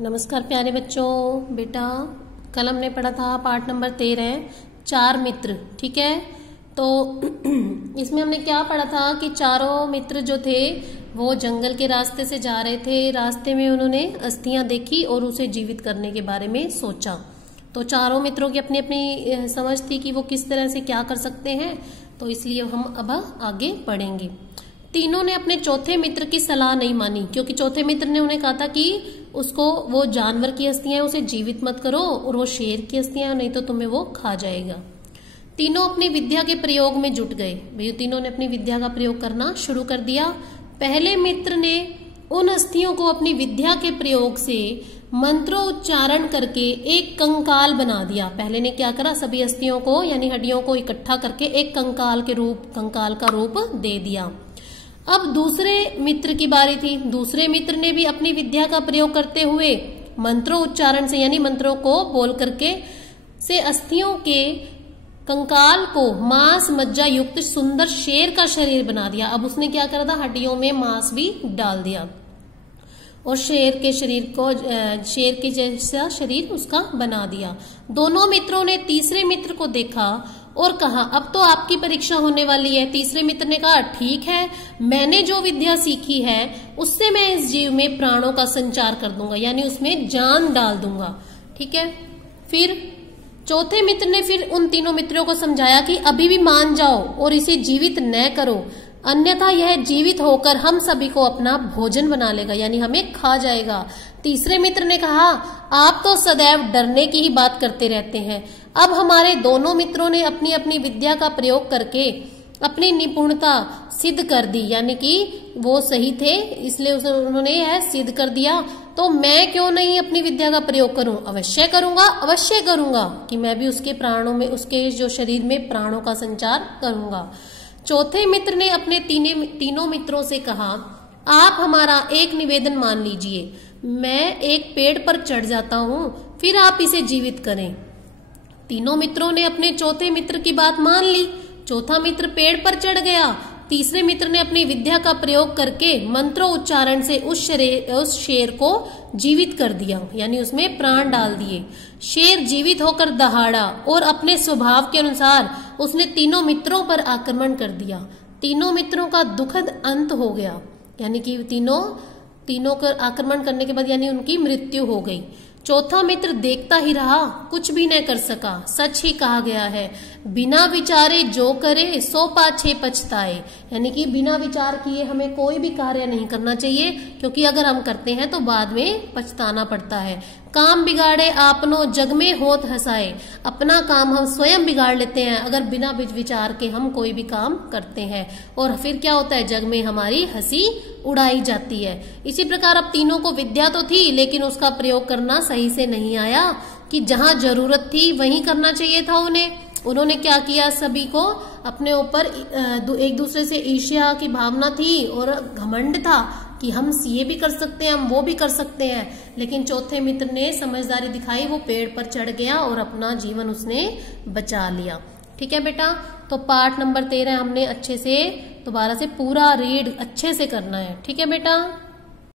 नमस्कार प्यारे बच्चों। बेटा कल हमने पढ़ा था पाठ नंबर 13 चार मित्र। ठीक है, तो इसमें हमने क्या पढ़ा था कि चारों मित्र जो थे वो जंगल के रास्ते से जा रहे थे। रास्ते में उन्होंने अस्थियां देखी और उसे जीवित करने के बारे में सोचा। तो चारों मित्रों की अपनी अपनी समझ थी कि वो किस तरह से क्या कर सकते हैं, तो इसलिए हम अब आगे बढ़ेंगे। तीनों ने अपने चौथे मित्र की सलाह नहीं मानी, क्योंकि चौथे मित्र ने उन्हें कहा था कि उसको वो जानवर की अस्थियां हैं उसे जीवित मत करो, और वो शेर की अस्थियां हैं नहीं तो तुम्हें वो खा जाएगा। तीनों अपनी विद्या के प्रयोग में जुट गए। भैया तीनों ने अपनी विद्या का प्रयोग करना शुरू कर दिया। पहले मित्र ने उन अस्थियों को अपनी विद्या के प्रयोग से मंत्रोच्चारण करके एक कंकाल बना दिया। पहले ने क्या करा, सभी अस्थियों को यानी हड्डियों को इकट्ठा करके एक कंकाल का रूप दे दिया। अब दूसरे मित्र की बारी थी। दूसरे मित्र ने भी अपनी विद्या का प्रयोग करते हुए मंत्रों उच्चारण से यानी मंत्रों को बोल करके से अस्थियों के कंकाल को मांस मज्जा युक्त सुंदर शेर का शरीर बना दिया। अब उसने क्या करा था, हड्डियों में मांस भी डाल दिया और शेर के जैसा शरीर उसका बना दिया। दोनों मित्रों ने तीसरे मित्र को देखा और कहा, अब तो आपकी परीक्षा होने वाली है। तीसरे मित्र ने कहा, ठीक है, मैंने जो विद्या सीखी है उससे मैं इस जीव में प्राणों का संचार कर दूंगा, यानी उसमें जान डाल दूंगा। ठीक है, फिर चौथे मित्र ने फिर उन तीनों मित्रों को समझाया कि अभी भी मान जाओ और इसे जीवित न करो, अन्यथा यह जीवित होकर हम सभी को अपना भोजन बना लेगा, यानी हमें खा जाएगा। तीसरे मित्र ने कहा, आप तो सदैव डरने की ही बात करते रहते हैं। अब हमारे दोनों मित्रों ने अपनी अपनी विद्या का प्रयोग करके अपनी निपुणता सिद्ध कर दी, यानी कि वो सही थे इसलिए उन्होंने यह सिद्ध कर दिया। तो मैं क्यों नहीं अपनी विद्या का प्रयोग करूं? अवश्य करूंगा कि मैं भी उसके प्राणों में, उसके जो शरीर में प्राणों का संचार करूंगा। चौथे मित्र ने अपने तीनों मित्रों से कहा, आप हमारा एक निवेदन मान लीजिए। मैं एक पेड़ पर चढ़ जाता हूं, फिर आप इसे जीवित करें। तीनों मित्रों ने अपने चौथे मित्र की बात मान ली। चौथा मित्र पेड़ पर चढ़ गया। तीसरे मित्र ने अपनी विद्या का प्रयोग करके मंत्रों उच्चारण से उस शेर को जीवित कर दिया, यानी उसमें प्राण डाल दिए। शेर जीवित होकर दहाड़ा और अपने स्वभाव के अनुसार उसने तीनों मित्रों पर आक्रमण कर दिया। तीनों मित्रों का दुखद अंत हो गया, यानी कि तीनों का आक्रमण करने के बाद यानी उनकी मृत्यु हो गई। चौथा मित्र देखता ही रहा, कुछ भी न कर सका। सच ही कहा गया है, बिना विचारे जो करे सो पाछे पछताए, यानी कि बिना विचार किए हमें कोई भी कार्य नहीं करना चाहिए, क्योंकि अगर हम करते हैं तो बाद में पछताना पड़ता है। काम बिगाड़े आपनो जग में होत हंसाए, अपना काम हम स्वयं बिगाड़ लेते हैं अगर बिना विचार के हम कोई भी काम करते हैं, और फिर क्या होता है, जग में हमारी हंसी उड़ाई जाती है। इसी प्रकार अब तीनों को विद्या तो थी लेकिन उसका प्रयोग करना सही से नहीं आया, कि जहां जरूरत थी वहीं करना चाहिए था उन्होंने क्या किया, सभी को अपने ऊपर एक दूसरे से ईर्ष्या की भावना थी और घमंड था कि हम ये भी कर सकते हैं, हम वो भी कर सकते हैं। लेकिन चौथे मित्र ने समझदारी दिखाई, वो पेड़ पर चढ़ गया और अपना जीवन उसने बचा लिया। ठीक है बेटा, तो पाठ नंबर 13 हमने अच्छे से दोबारा से पूरा रीड अच्छे से करना है। ठीक है बेटा।